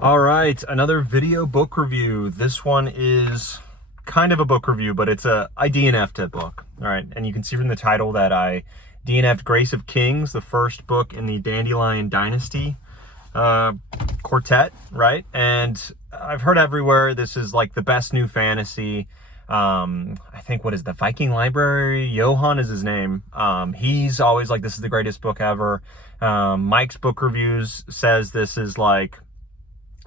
All right, another video book review. This one is kind of a book review, but I DNF'd a book. All right, and you can see from the title that I DNF'd Grace of Kings, the first book in the Dandelion Dynasty quartet, right? And I've heard everywhere this is like the best new fantasy. I think, what is the Viking Library? Johan is his name. He's always like, this is the greatest book ever. Mike's book reviews says this is like,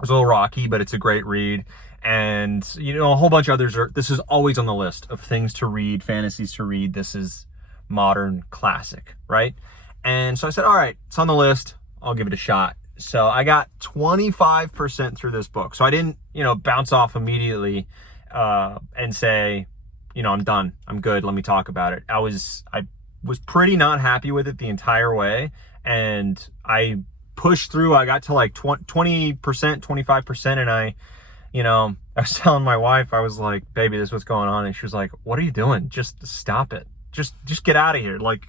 it's a little rocky, but it's a great read. And, you know, a whole bunch of others this is always on the list of things to read, fantasies to read. This is modern classic, right? And so I said, all right, it's on the list. I'll give it a shot. So I got 25% through this book. So I didn't, bounce off immediately, and say, I'm done. I'm good. Let me talk about it. I was pretty not happy with it the entire way. And I pushed through. I got to like 20%, 25%. And I was telling my wife, I was like, baby, this is what's going on. And she was like, what are you doing? Just stop it. Just get out of here. Like,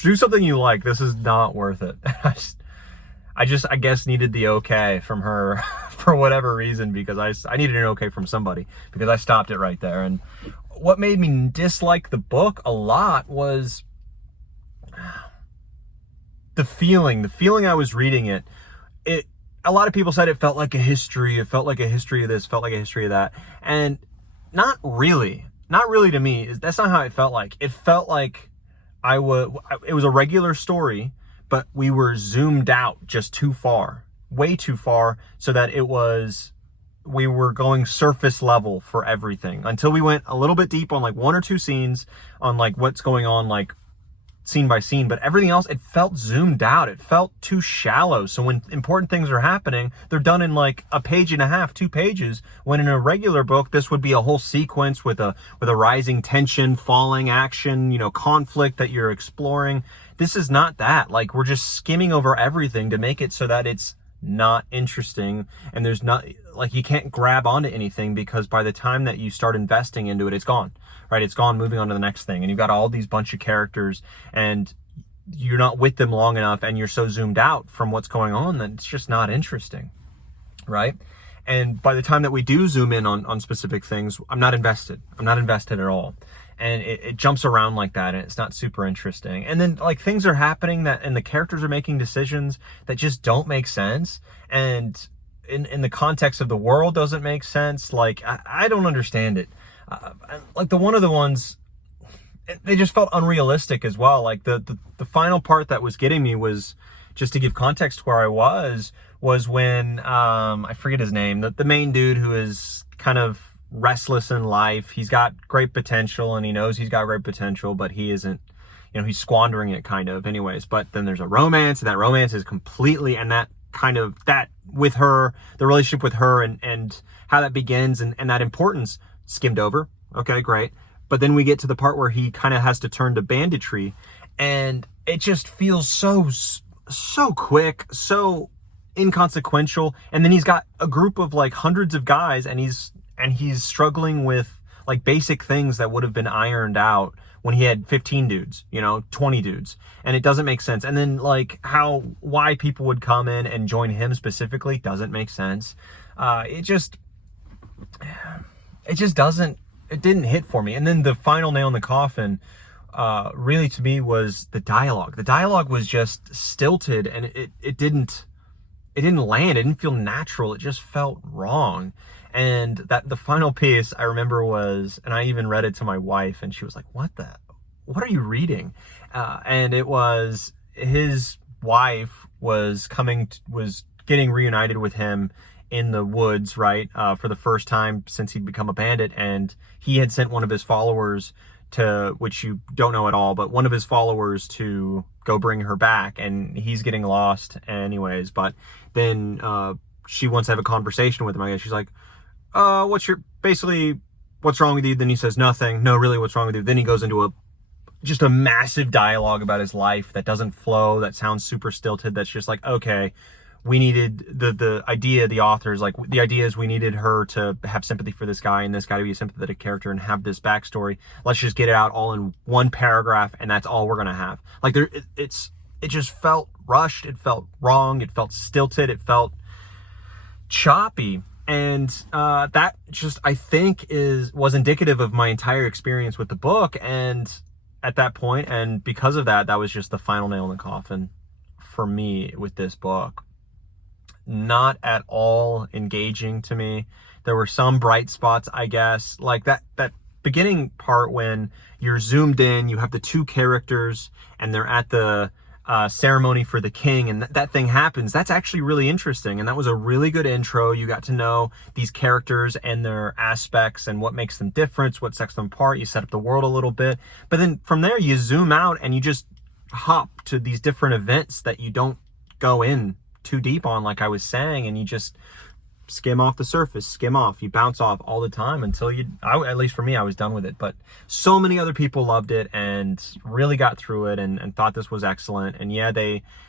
do something you like. This is not worth it. I guess needed the okay from her for whatever reason, because I needed an okay from somebody, because I stopped it right there. And what made me dislike the book a lot was the feeling I was reading it. A lot of people said it felt like a history. It felt like a history of this, felt like a history of that. And not really to me. That's not how it felt like. It felt like it was a regular story, but we were zoomed out just too far, way too far, so that we were going surface level for everything until we went a little bit deep on like one or two scenes on like what's going on, like scene by scene. But everything else, it felt zoomed out. It felt too shallow. So when important things are happening, they're done in like a page and a half, 2 pages, when in a regular book, this would be a whole sequence with a rising tension, falling action, conflict that you're exploring. This is not that. Like, we're just skimming over everything to make it so that it's not interesting, and there's not, like, you can't grab onto anything, because by the time that you start investing into it, it's gone, right? It's gone, moving on to the next thing. And you've got all these bunch of characters, and you're not with them long enough, and you're so zoomed out from what's going on that it's just not interesting, right? And by the time that we do zoom in on specific things, I'm not invested at all. And it jumps around like that, and it's not super interesting. And then, like, things are happening and the characters are making decisions that just don't make sense. And in the context of the world doesn't make sense. Like, I don't understand it. Like, one of the ones, they just felt unrealistic as well. Like, the final part that was getting me was, just to give context to where I was when, I forget his name, the main dude who is kind of restless in life. He's got great potential, and he knows he's got great potential, but he isn't, he's squandering it kind of anyways. But then there's a romance, and that romance is completely, and that with her, the relationship with her and how that begins and that importance skimmed over. Okay, great. But then we get to the part where he kind of has to turn to banditry, and it just feels so quick, so inconsequential. And then he's got a group of like hundreds of guys, and he's struggling with like basic things that would have been ironed out when he had 15 dudes, 20 dudes. And it doesn't make sense. And then like why people would come in and join him specifically doesn't make sense. It didn't hit for me. And then the final nail in the coffin, really to me, was the dialogue. The dialogue was just stilted, and it didn't land. It didn't feel natural. It just felt wrong. And that the final piece I remember was, and I even read it to my wife, and she was like, what are you reading? And it was, his wife was getting reunited with him in the woods, right? For the first time since he'd become a bandit. And he had sent one of his followers which you don't know at all, but one of his followers to go bring her back, and he's getting lost anyways. But then, she wants to have a conversation with him. I guess she's like, what's wrong with you? Then he says nothing. No, really, what's wrong with you? Then he goes into just a massive dialogue about his life that doesn't flow, that sounds super stilted. That's just like, okay, we needed the idea, the authors, like, the idea is we needed her to have sympathy for this guy, and this guy to be a sympathetic character and have this backstory. Let's just get it out all in one paragraph, and that's all we're going to have. Like, it just felt rushed. It felt wrong. It felt stilted. It felt choppy. And that just, I think, was indicative of my entire experience with the book. And at that point, and because of that, that was just the final nail in the coffin for me with this book. Not at all engaging to me. There were some bright spots, I guess, like that beginning part when you're zoomed in, you have the two characters and they're at the ceremony for the king, and that thing happens. That's actually really interesting, and that was a really good intro. You got to know these characters and their aspects and what makes them different, what sets them apart. You set up the world a little bit, but then from there you zoom out and you just hop to these different events that you don't go in too deep on, like I was saying, and you just skim off the surface, skim off, you bounce off all the time until at least for me, I was done with it. But so many other people loved it and really got through it and thought this was excellent. And yeah,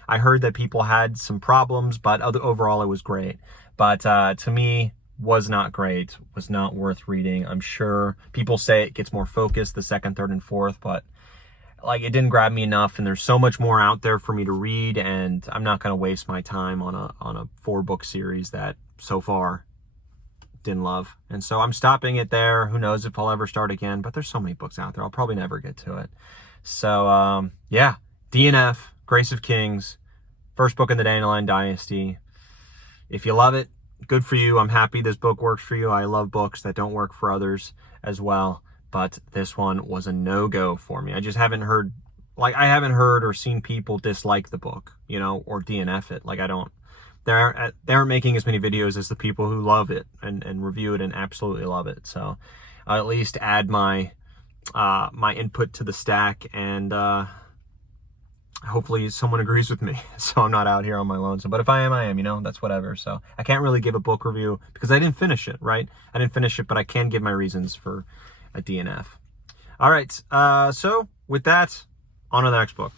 I heard that people had some problems, but overall it was great. But to me, was not great, was not worth reading. I'm sure people say it gets more focused the second, third, and fourth, but like, it didn't grab me enough, and there's so much more out there for me to read, and I'm not going to waste my time on a 4-book series that so far didn't love. And so I'm stopping it there. Who knows if I'll ever start again, but there's so many books out there, I'll probably never get to it. So yeah, DNF, Grace of Kings, first book in the Dandelion Dynasty. If you love it, good for you. I'm happy this book works for you. I love books that don't work for others as well. But this one was a no-go for me. I just haven't heard or seen people dislike the book, or DNF it. Like, they aren't making as many videos as the people who love it and review it and absolutely love it. So I'll at least add my input to the stack, and hopefully someone agrees with me, so I'm not out here on my lonesome. But if I am, that's whatever. So I can't really give a book review because I didn't finish it, right? I didn't finish it, but I can give my reasons for a DNF. All right, so with that, on to the next book.